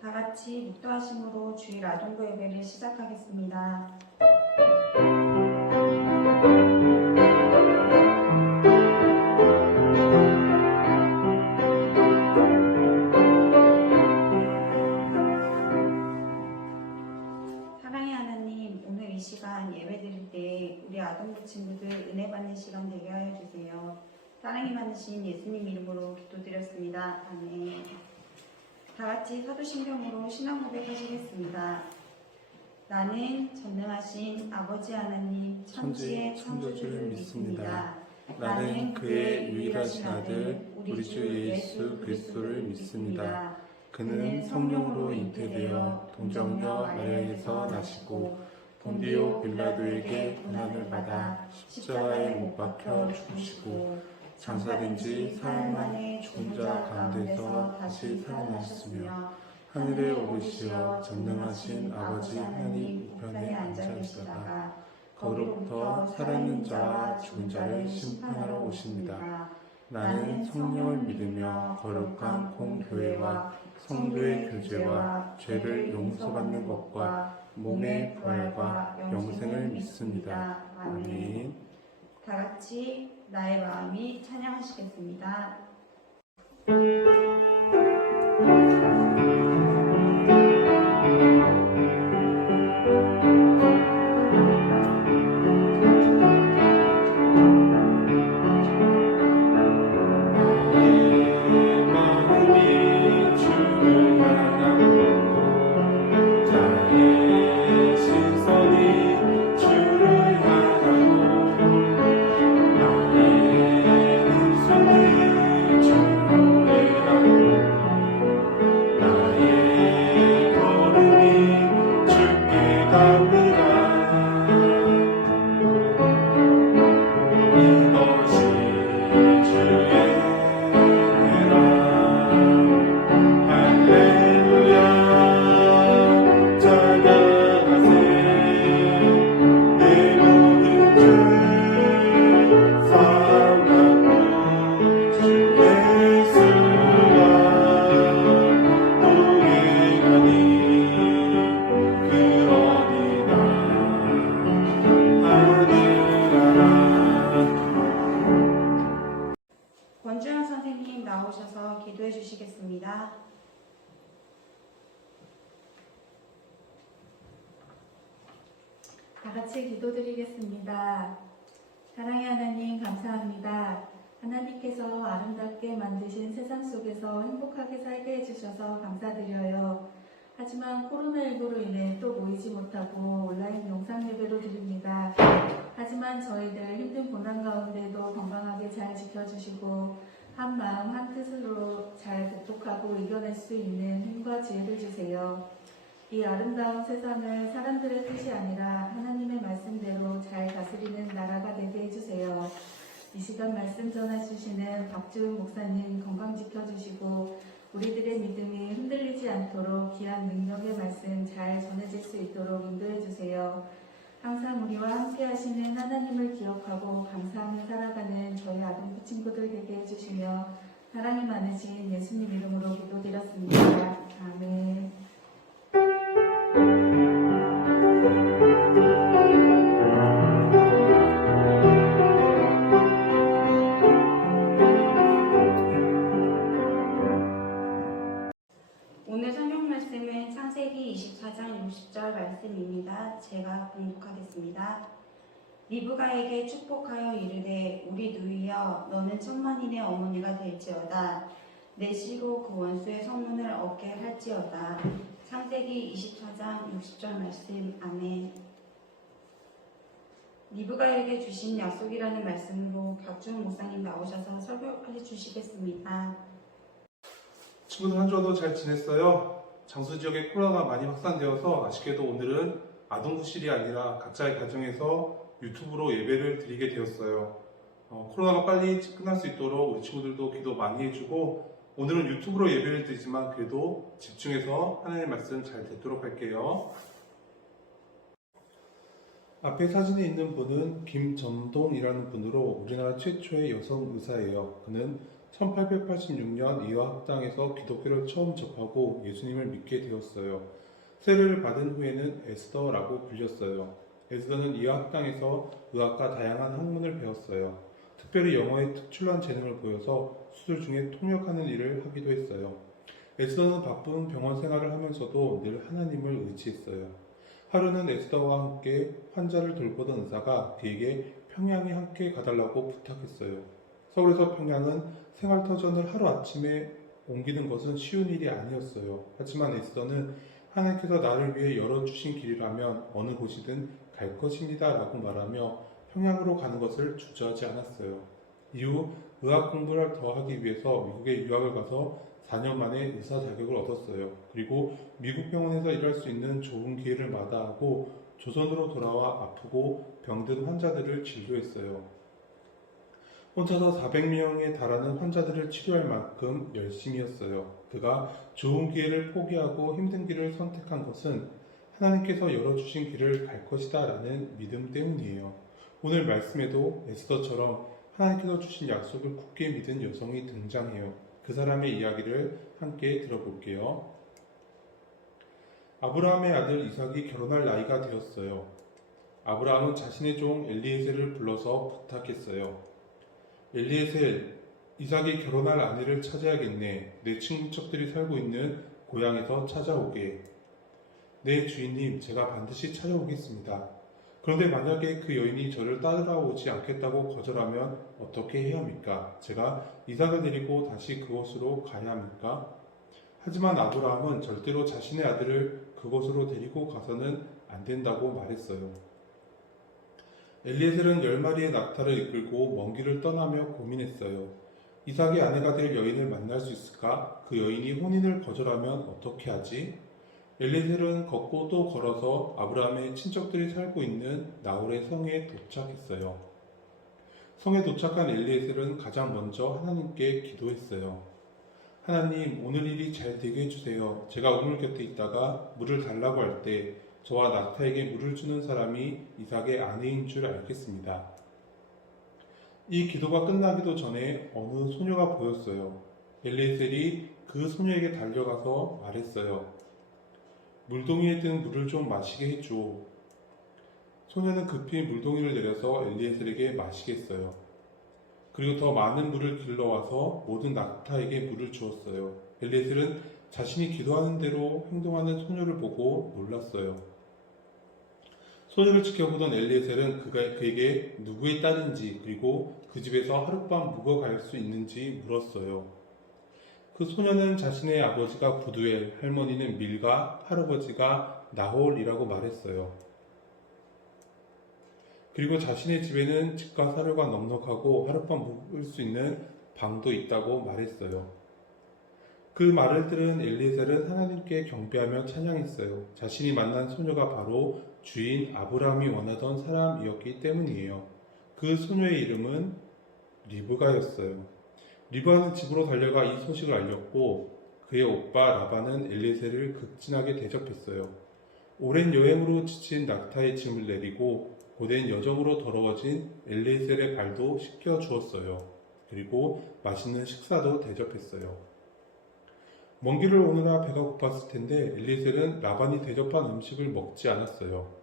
다 같이 묵도하심으로 주일 아동부 예배를 시작하겠습니다. 사랑의 하나님, 오늘 이 시간 예배 드릴 때 우리 아동부 친구들 은혜 받는 시간 되게 하여 주세요. 사랑이 많으신 예수님 이름으로 기도드렸습니다. 아멘. 다 같이 사도신경으로 신앙 고백하시겠습니다. 나는 전능하신 아버지 하나님 천지의 창조주를 믿습니다. 나는 그의 유일하신 아들 우리 주 예수 그리스도를 믿습니다. 그는 성령으로 잉태되어 동정녀 마리아에서 나시고 본디오 빌라도에게 고난을 받아 십자가에 못 박혀 죽으시고 장사된 지 사흘 만에 죽은 자 가운데서 다시 살아나셨으며 하늘에 오르시어 전능하신 아버지 하나님 우편에 앉아 계시다가 거기로부터 살아있는 자와 죽은 자를 심판하러 오십니다. 나는 성령을 믿으며 거룩한 공교회와 성도의 교제와 죄를 용서받는 것과 몸의 부활과 영생을 믿습니다. 아멘. 다 같이 나의 마음이 찬양하시겠습니다. 권주현 선생님 나오셔서 기도해 주시겠습니다. 다 같이 기도드리겠습니다. 사랑의 하나님 감사합니다. 하나님께서 아름답게 만드신 세상 속에서 행복하게 살게 해주셔서 감사드려요. 하지만 코로나19로 인해 또 모이지 못하고 온라인 영상 예배로 드립니다. 하지만 저희들 힘든 고난 가운데도 건강하게 잘 지켜주시고 한 마음 한 뜻으로 잘 극복하고 이겨낼 수 있는 힘과 지혜를 주세요. 이 아름다운 세상을 사람들의 뜻이 아니라 하나님의 말씀대로 잘 다스리는 나라가 되게 해주세요. 이 시간 말씀 전해주시는 박주은 목사님 건강 지켜주시고 우리들의 믿음이 흔들리지 않도록 귀한 능력의 말씀 잘 전해질 수 있도록 인도해주세요. 항상 우리와 함께 하시는 하나님을 기억하고 감사하며 살아가는 저희 아동부 친구들 되게 해주시며 사랑이 많으신 예수님 이름으로 기도드렸습니다. 아멘. 오늘 성경 말씀은 창세기 24장 60절 말씀입니다. 제가 봉독하겠습니다. 리브가에게 축복하여 이르되 우리 누이여 너는 천만인의 어머니가 될지어다. 내 씨로 그 원수의 성문을 얻게 할지어다. 창세기 24장 60절 말씀. 아멘. 리브가에게 주신 약속이라는 말씀으로 박주은 목사님 나오셔서 설교해 주시겠습니다. 친구들 한 주도 잘 지냈어요? 장수 지역에 코로나가 많이 확산되어서 아쉽게도 오늘은 아동부실이 아니라 각자의 가정에서 유튜브로 예배를 드리게 되었어요. 코로나가 빨리 끝날 수 있도록 우리 친구들도 기도 많이 해주고 오늘은 유튜브로 예배를 드리지만 그래도 집중해서 하나님의 말씀 잘 듣도록 할게요. 앞에 사진에 있는 분은 김전동이라는 분으로 우리나라 최초의 여성 의사예요. 그는 1886년 이화 학당에서 기독교를 처음 접하고 예수님을 믿게 되었어요. 세례를 받은 후에는 에스더라고 불렸어요. 에스더는 이화 학당에서 의학과 다양한 학문을 배웠어요. 특별히 영어에 특출난 재능을 보여서 수술 중에 통역하는 일을 하기도 했어요. 에스더는 바쁜 병원 생활을 하면서도 늘 하나님을 의지했어요. 하루는 에스더와 함께 환자를 돌보던 의사가 그에게 평양에 함께 가달라고 부탁했어요. 서울에서 평양은 생활터전을 하루아침에 옮기는 것은 쉬운 일이 아니었어요. 하지만 에스더는 하나님께서 나를 위해 열어주신 길이라면 어느 곳이든 갈 것입니다 라고 말하며 평양으로 가는 것을 주저하지 않았어요. 이후 의학 공부를 더 하기 위해서 미국에 유학을 가서 4년 만에 의사 자격을 얻었어요. 그리고 미국 병원에서 일할 수 있는 좋은 기회를 마다하고 조선으로 돌아와 아프고 병든 환자들을 진료했어요. 혼자서 400명에 달하는 환자들을 치료할 만큼 열심이었어요. 그가 좋은 기회를 포기하고 힘든 길을 선택한 것은 하나님께서 열어주신 길을 갈 것이다 라는 믿음 때문이에요. 오늘 말씀에도 에스더처럼 하나님께서 주신 약속을 굳게 믿은 여성이 등장해요. 그 사람의 이야기를 함께 들어볼게요. 아브라함의 아들 이삭이 결혼할 나이가 되었어요. 아브라함은 자신의 종 엘리에셀을 불러서 부탁했어요. 엘리에셀, 이삭이 결혼할 아내를 찾아야겠네. 내 친구척들이 살고 있는 고향에서 찾아오게. 네, 주인님, 제가 반드시 찾아오겠습니다. 그런데 만약에 그 여인이 저를 따라오지 않겠다고 거절하면 어떻게 해야 합니까? 제가 이삭을 데리고 다시 그곳으로 가야 합니까? 하지만 아브라함은 절대로 자신의 아들을 그곳으로 데리고 가서는 안 된다고 말했어요. 엘리에셀은 10마리의 낙타를 이끌고 먼 길을 떠나며 고민했어요. 이삭의 아내가 될 여인을 만날 수 있을까? 그 여인이 혼인을 거절하면 어떻게 하지? 엘리에셀은 걷고 또 걸어서 아브라함의 친척들이 살고 있는 나홀의 성에 도착했어요. 성에 도착한 엘리에셀은 가장 먼저 하나님께 기도했어요. 하나님, 오늘 일이 잘 되게 해주세요. 제가 우물 곁에 있다가 물을 달라고 할 때 저와 낙타에게 물을 주는 사람이 이삭의 아내인 줄 알겠습니다. 이 기도가 끝나기도 전에 어느 소녀가 보였어요. 엘리에셀이 그 소녀에게 달려가서 말했어요. 물동이에 든 물을 좀 마시게 해줘. 소녀는 급히 물동이를 내려서 엘리에셀에게 마시게 했어요. 그리고 더 많은 물을 길러와서 모든 낙타에게 물을 주었어요. 엘리에셀은 자신이 기도하는 대로 행동하는 소녀를 보고 놀랐어요. 소녀를 지켜보던 엘리에셀은 그에게 누구의 딸인지 그리고 그 집에서 하룻밤 묵어갈 수 있는지 물었어요. 그 소녀는 자신의 아버지가 부두엘, 할머니는 밀가, 할아버지가 나홀이라고 말했어요. 그리고 자신의 집에는 집과 사료가 넉넉하고 하룻밤 묵을 수 있는 방도 있다고 말했어요. 그 말을 들은 엘리에셀은 하나님께 경배하며 찬양했어요. 자신이 만난 소녀가 바로 주인 아브라함이 원하던 사람이었기 때문이에요. 그 소녀의 이름은 리브가였어요. 리브가는 집으로 달려가 이 소식을 알렸고 그의 오빠 라반은 엘리에셀을 극진하게 대접했어요. 오랜 여행으로 지친 낙타의 짐을 내리고 고된 여정으로 더러워진 엘리에셀의 발도 씻겨 주었어요. 그리고 맛있는 식사도 대접했어요. 먼 길을 오느라 배가 고팠을 텐데 엘리에셀은 라반이 대접한 음식을 먹지 않았어요.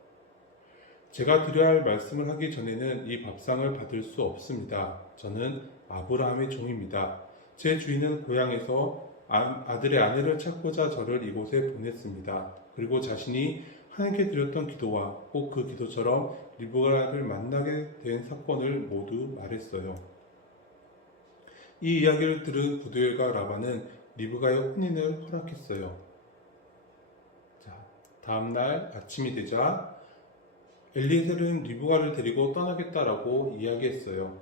제가 드려야 할 말씀을 하기 전에는 이 밥상을 받을 수 없습니다. 저는 아브라함의 종입니다. 제 주인은 고향에서 아들의 아내를 찾고자 저를 이곳에 보냈습니다. 그리고 자신이 하나님께 드렸던 기도와 꼭 그 기도처럼 리브가를 만나게 된 사건을 모두 말했어요. 이 이야기를 들은 부두엘과 라반은 리브가의 혼인을 허락했어요. 다음날 아침이 되자 엘리에셀은 리브가를 데리고 떠나겠다라고 이야기했어요.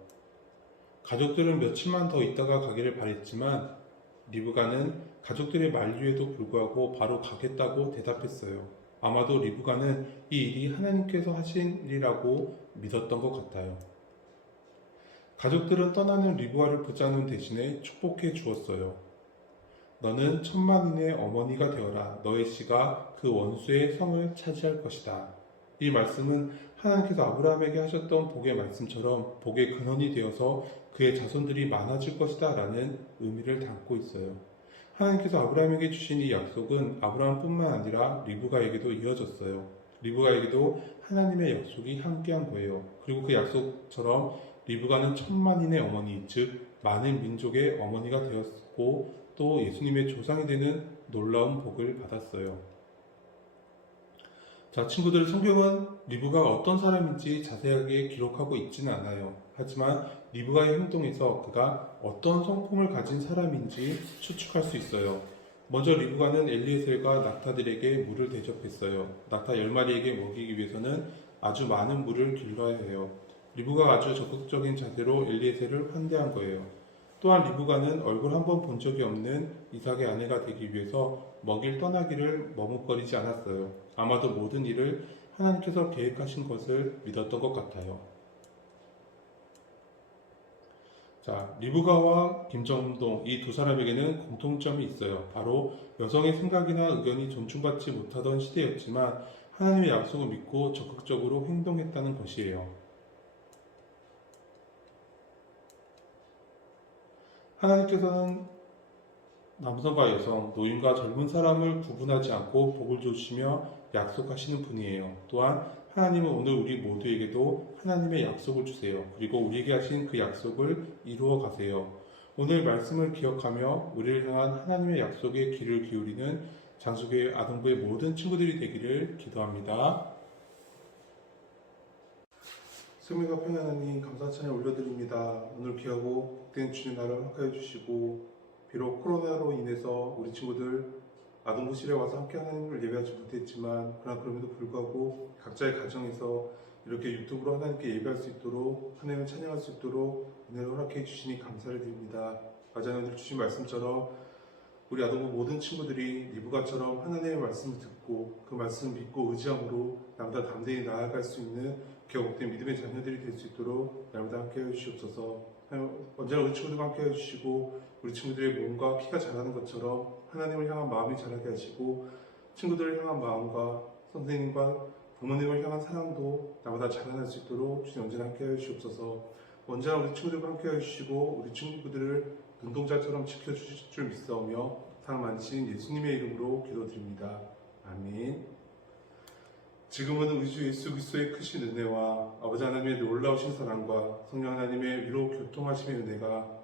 가족들은 며칠만 더 있다가 가기를 바랬지만 리브가는 가족들의 만류에도 불구하고 바로 가겠다고 대답했어요. 아마도 리브가는 이 일이 하나님께서 하신 일이라고 믿었던 것 같아요. 가족들은 떠나는 리브가를 붙잡는 대신에 축복해 주었어요. 너는 천만인의 어머니가 되어라. 너의 씨가 그 원수의 성을 차지할 것이다. 이 말씀은 하나님께서 아브라함에게 하셨던 복의 말씀처럼 복의 근원이 되어서 그의 자손들이 많아질 것이다 라는 의미를 담고 있어요. 하나님께서 아브라함에게 주신 이 약속은 아브라함뿐만 아니라 리브가에게도 이어졌어요. 리브가에게도 하나님의 약속이 함께한 거예요. 그리고 그 약속처럼 리브가는 천만인의 어머니, 즉 많은 민족의 어머니가 되었고 또 예수님의 조상이 되는 놀라운 복을 받았어요. 자, 친구들, 성경은 리브가가 어떤 사람인지 자세하게 기록하고 있지는 않아요. 하지만 리브가의 행동에서 그가 어떤 성품을 가진 사람인지 추측할 수 있어요. 먼저 리브가는 엘리에셀과 낙타들에게 물을 대접했어요. 낙타 10마리에게 먹이기 위해서는 아주 많은 물을 길러야 해요. 리브가가 아주 적극적인 자세로 엘리에셀을 환대한 거예요. 또한 리브가는 얼굴 한 번 본 적이 없는 이삭의 아내가 되기 위해서 먹일 떠나기를 머뭇거리지 않았어요. 아마도 모든 일을 하나님께서 계획하신 것을 믿었던 것 같아요. 자, 리브가와 김정동 이 두 사람에게는 공통점이 있어요. 바로 여성의 생각이나 의견이 존중받지 못하던 시대였지만 하나님의 약속을 믿고 적극적으로 행동했다는 것이에요. 하나님께서는 남성과 여성, 노인과 젊은 사람을 구분하지 않고 복을 주시며 약속하시는 분이에요. 또한 하나님은 오늘 우리 모두에게도 하나님의 약속을 주세요. 그리고 우리에게 하신 그 약속을 이루어 가세요. 오늘 말씀을 기억하며 우리를 향한 하나님의 약속에 귀를 기울이는 장수교회 아동부의 모든 친구들이 되기를 기도합니다. 승리가 평안하니 감사 찬양 올려드립니다. 오늘 귀하고 복된 주님 나를 함께해 주시고 비록 코로나로 인해서 우리 친구들 아동부실에 와서 함께 하나님을 예배하지 못했지만 그러나 그럼에도 불구하고 각자의 가정에서 이렇게 유튜브로 하나님께 예배할 수 있도록 하나님을 찬양할 수 있도록 은혜를 허락해 주시니 감사를 드립니다. 맞아요. 오늘 주신 말씀처럼 우리 아동부 모든 친구들이 리브가처럼 하나님의 말씀을 듣고 그 말씀을 믿고 의지함으로 나보다 담대히 나아갈 수 있는 개혁된 믿음의 자녀들이 될 수 있도록 날마다 함께해 주시옵소서. 언제나 우리 친구들과 함께해 주시고 우리 친구들의 몸과 피가 자라는 것처럼 하나님을 향한 마음이 자라게 하시고 친구들을 향한 마음과 선생님과 부모님을 향한 사랑도 나보다 자라날 수 있도록 주님 언제나 함께해 주시옵소서. 언제나 우리 친구들과 함께해 주시고 우리 친구들을 눈동자처럼 지켜주실 줄 믿사오며 사랑 많으신 예수님의 이름으로 기도드립니다. 아멘. 지금은 우리 주 예수 그리스도의 크신 은혜와 아버지 하나님의 놀라우신 사랑과 성령 하나님의 위로 교통하심의 은혜가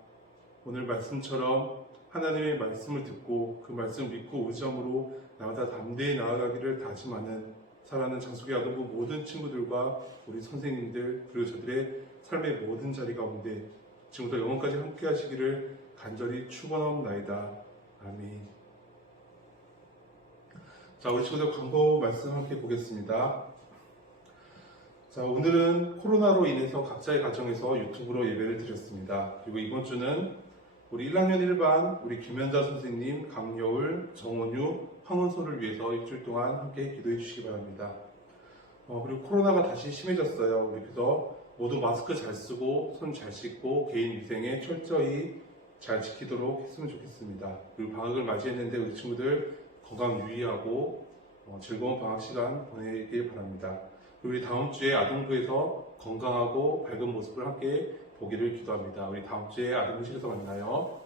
오늘 말씀처럼 하나님의 말씀을 듣고 그 말씀을 믿고 의지함으로 나마다 담대히 나아가기를 다짐하는 살아가는 장수교 아동부 모든 친구들과 우리 선생님들 그리고 저들의 삶의 모든 자리 가운데 지금부터 영원까지 함께 하시기를 간절히 축원하옵나이다. 아멘. 자, 우리 친구들 광고 말씀 함께 보겠습니다. 자, 오늘은 코로나로 인해서 각자의 가정에서 유튜브로 예배를 드렸습니다. 그리고 이번 주는 우리 1학년 1반 우리 김현자 선생님, 강여울, 정원유, 황은소를 위해서 일주일 동안 함께 기도해 주시기 바랍니다. 그리고 코로나가 다시 심해졌어요. 우리 그래서 모두 마스크 잘 쓰고 손 잘 씻고 개인 위생에 철저히 잘 지키도록 했으면 좋겠습니다. 그리고 방학을 맞이했는데 우리 친구들 건강 유의하고 즐거운 방학 시간 보내길 바랍니다. 그리고 우리 다음 주에 아동부에서 건강하고 밝은 모습을 함께 보기를 기도합니다. 우리 다음 주에 아동부실에서 만나요.